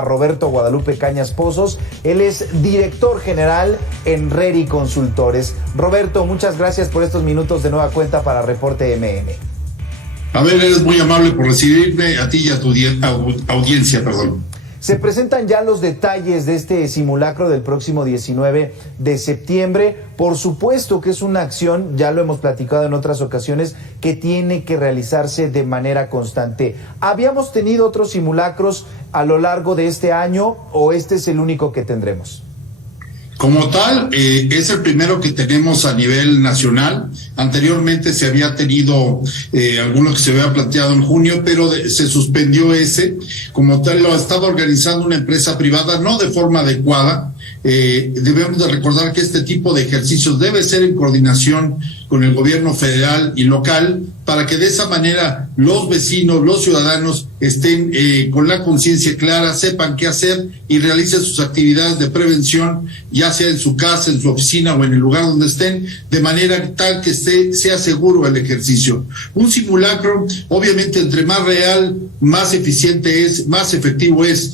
Roberto Guadalupe Cañas Pozos. Él es director general en Reri Consultores. Roberto, muchas gracias por estos minutos de nueva cuenta para Reporte MN. A ver, eres muy amable por recibirme, a ti y a tu audiencia, perdón. Se presentan ya los detalles de este simulacro del próximo 19 de septiembre. Por supuesto que es una acción, ya lo hemos platicado en otras ocasiones, que tiene que realizarse de manera constante. ¿Habíamos tenido otros simulacros a lo largo de este año o este es el único que tendremos? Como tal, es el primero que tenemos a nivel nacional. Anteriormente se había tenido alguno que se había planteado en junio, pero se suspendió ese. Como tal, lo estaba organizando una empresa privada, no de forma adecuada. Debemos de recordar que este tipo de ejercicios debe ser en coordinación con el gobierno federal y local, para que de esa manera los vecinos, los ciudadanos estén con la conciencia clara, sepan qué hacer y realicen sus actividades de prevención, ya sea en su casa, en su oficina o en el lugar donde estén, de manera tal que sea seguro el ejercicio. Un simulacro, obviamente, entre más real, más eficiente es, más efectivo es.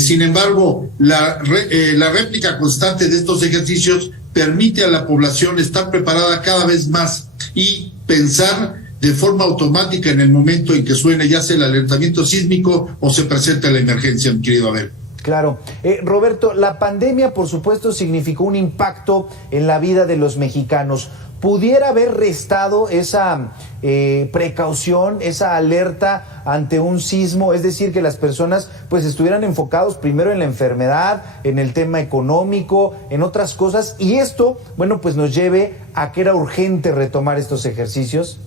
Sin embargo, la réplica constante de estos ejercicios permite a la población estar preparada cada vez más y pensar de forma automática en el momento en que suene ya sea el alertamiento sísmico o se presenta la emergencia, mi querido Abel. Claro. Roberto, la pandemia, por supuesto, significó un impacto en la vida de los mexicanos. ¿Pudiera haber restado esa precaución, esa alerta ante un sismo? Es decir, que las personas pues estuvieran enfocados primero en la enfermedad, en el tema económico, en otras cosas, y esto, bueno, pues nos lleve a que era urgente retomar estos ejercicios.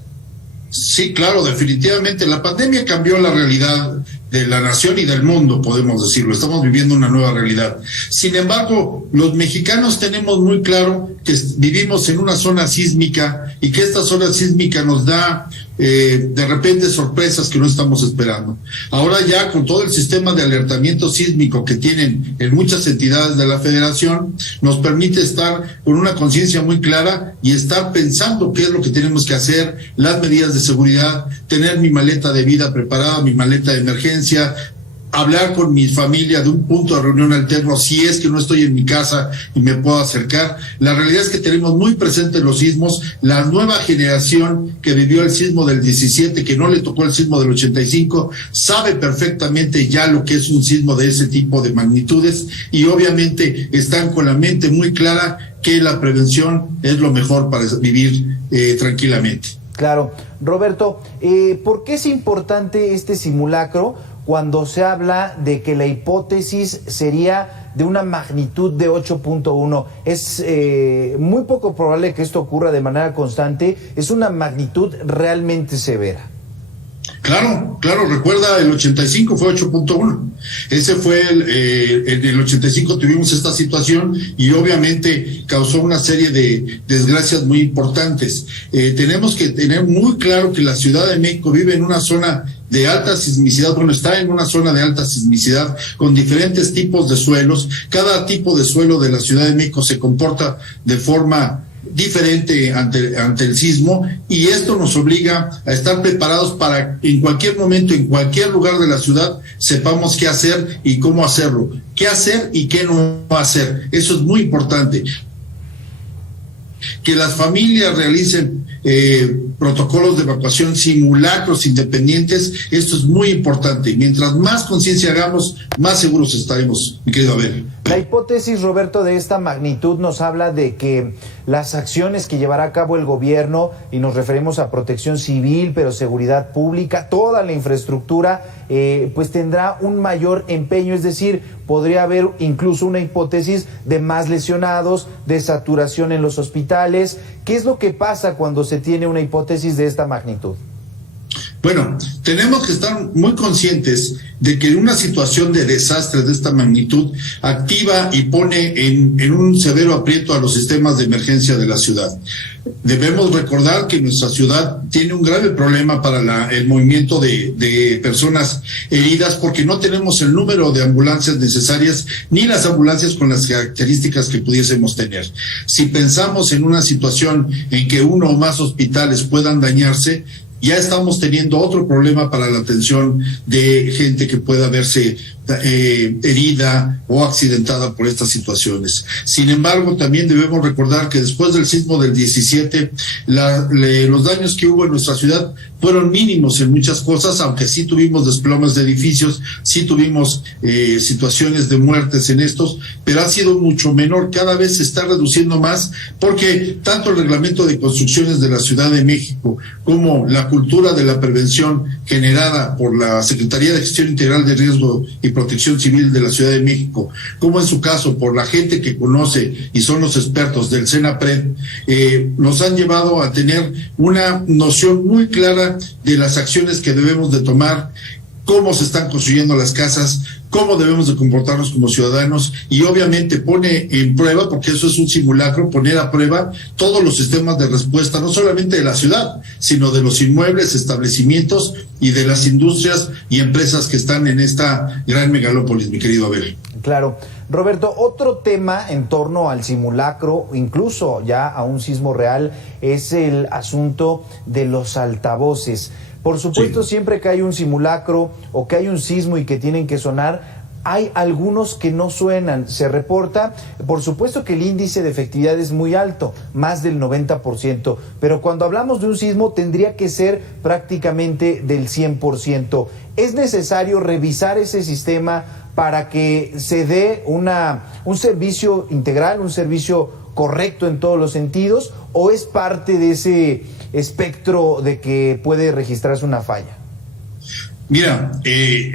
Sí, claro, definitivamente. La pandemia cambió la realidad de la nación y del mundo, podemos decirlo. Estamos viviendo una nueva realidad. Sin embargo, los mexicanos tenemos muy claro que vivimos en una zona sísmica y que esta zona sísmica nos da de repente sorpresas que no estamos esperando. Ahora ya con todo el sistema de alertamiento sísmico que tienen en muchas entidades de la federación, nos permite estar con una conciencia muy clara y estar pensando qué es lo que tenemos que hacer, las medidas de seguridad, tener mi maleta de vida preparada, mi maleta de emergencia, hablar con mi familia de un punto de reunión alterno si es que no estoy en mi casa y me puedo acercar. La realidad es que tenemos muy presentes los sismos. La nueva generación que vivió el sismo del 17, que no le tocó el sismo del 85, sabe perfectamente ya lo que es un sismo de ese tipo de magnitudes y obviamente están con la mente muy clara que la prevención es lo mejor para vivir tranquilamente. Claro. Roberto, ¿por qué es importante este simulacro cuando se habla de que la hipótesis sería de una magnitud de 8.1? Es muy poco probable que esto ocurra de manera constante, es una magnitud realmente severa. Claro, recuerda, el 85 fue 8.1. Ese fue en el 85 tuvimos esta situación y obviamente causó una serie de desgracias muy importantes. Tenemos que tener muy claro que la Ciudad de México vive en una zona de alta sismicidad, está en una zona de alta sismicidad con diferentes tipos de suelos. Cada tipo de suelo de la Ciudad de México se comporta de forma diferente ante el sismo y esto nos obliga a estar preparados para en cualquier momento, en cualquier lugar de la ciudad, sepamos qué hacer y cómo hacerlo, qué hacer y qué no hacer. Eso es muy importante. Que las familias realicen protocolos de evacuación, simulacros independientes, esto es muy importante. Y mientras más conciencia hagamos, más seguros estaremos, mi querido Abel. La hipótesis, Roberto, de esta magnitud nos habla de que las acciones que llevará a cabo el gobierno, y nos referimos a protección civil, pero seguridad pública, toda la infraestructura, pues tendrá un mayor empeño, es decir, podría haber incluso una hipótesis de más lesionados, de saturación en los hospitales. ¿Qué es lo que pasa cuando se tiene una hipótesis de esta magnitud? Bueno, tenemos que estar muy conscientes de que una situación de desastre de esta magnitud activa y pone en un severo aprieto a los sistemas de emergencia de la ciudad. Debemos recordar que nuestra ciudad tiene un grave problema para el movimiento de personas heridas porque no tenemos el número de ambulancias necesarias ni las ambulancias con las características que pudiésemos tener. Si pensamos en una situación en que uno o más hospitales puedan dañarse, ya estamos teniendo otro problema para la atención de gente que pueda verse herida o accidentada por estas situaciones. Sin embargo, también debemos recordar que después del sismo del 17, los daños que hubo en nuestra ciudad fueron mínimos en muchas cosas, aunque sí tuvimos desplomes de edificios, sí tuvimos situaciones de muertes en estos, pero ha sido mucho menor, cada vez se está reduciendo más, porque tanto el reglamento de construcciones de la Ciudad de México como la cultura de la prevención generada por la Secretaría de Gestión Integral de Riesgo y Protección Civil de la Ciudad de México, como en su caso por la gente que conoce y son los expertos del CENAPRED, nos han llevado a tener una noción muy clara de las acciones que debemos de tomar, cómo se están construyendo las casas, cómo debemos de comportarnos como ciudadanos, y obviamente pone en prueba, porque eso es un simulacro, poner a prueba todos los sistemas de respuesta, no solamente de la ciudad, sino de los inmuebles, establecimientos y de las industrias y empresas que están en esta gran megalópolis, mi querido Abel. Claro. Roberto, otro tema en torno al simulacro, incluso ya a un sismo real, es el asunto de los altavoces. Por supuesto, sí, siempre que hay un simulacro o que hay un sismo y que tienen que sonar, hay algunos que no suenan. Se reporta, por supuesto que el índice de efectividad es muy alto, más del 90%, pero cuando hablamos de un sismo tendría que ser prácticamente del 100%. ¿Es necesario revisar ese sistema para que se dé un servicio integral, un servicio correcto en todos los sentidos, o es parte de ese espectro de que puede registrarse una falla? Mira,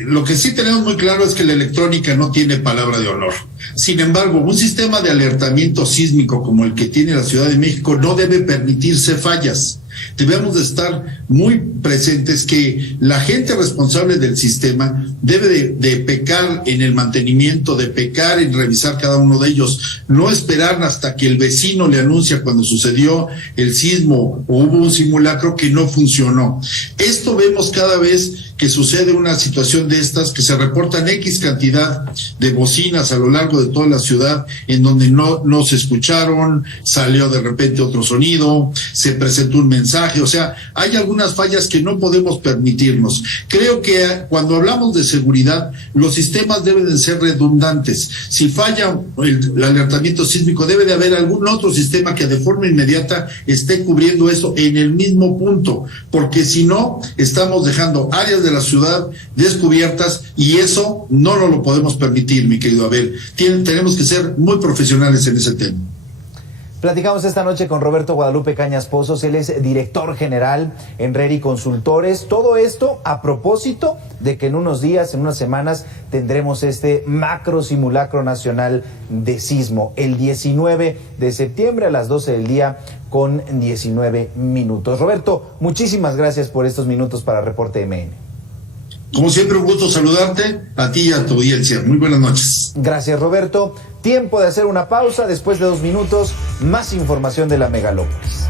lo que sí tenemos muy claro es que la electrónica no tiene palabra de honor. Sin embargo, un sistema de alertamiento sísmico como el que tiene la Ciudad de México no debe permitirse fallas. Debemos de estar muy presentes que la gente responsable del sistema debe de pecar en el mantenimiento, de pecar en revisar cada uno de ellos, no esperar hasta que el vecino le anuncia cuando sucedió el sismo o hubo un simulacro que no funcionó. Esto vemos cada vez que sucede una situación de estas, que se reportan X cantidad de bocinas a lo largo de toda la ciudad en donde no se escucharon, salió de repente otro sonido, se presentó un mensaje, o sea, hay algunas fallas que no podemos permitirnos. Creo que cuando hablamos de seguridad, los sistemas deben de ser redundantes. Si falla el alertamiento sísmico, debe de haber algún otro sistema que de forma inmediata esté cubriendo eso en el mismo punto, porque si no, estamos dejando áreas de la ciudad descubiertas y eso no nos lo podemos permitir, mi querido Abel. Tenemos que ser muy profesionales en ese tema. Platicamos esta noche con Roberto Guadalupe Cañas Pozos, él es director general en RERI Consultores. Todo esto a propósito de que en unos días, en unas semanas, tendremos este macro simulacro nacional de sismo, el 19 de septiembre a las 12 del día con 19 minutos. Roberto, muchísimas gracias por estos minutos para Reporte MN. Como siempre, un gusto saludarte a ti y a tu audiencia. Muy buenas noches. Gracias, Roberto. Tiempo de hacer una pausa. Después de 2 minutos, más información de la megalópolis.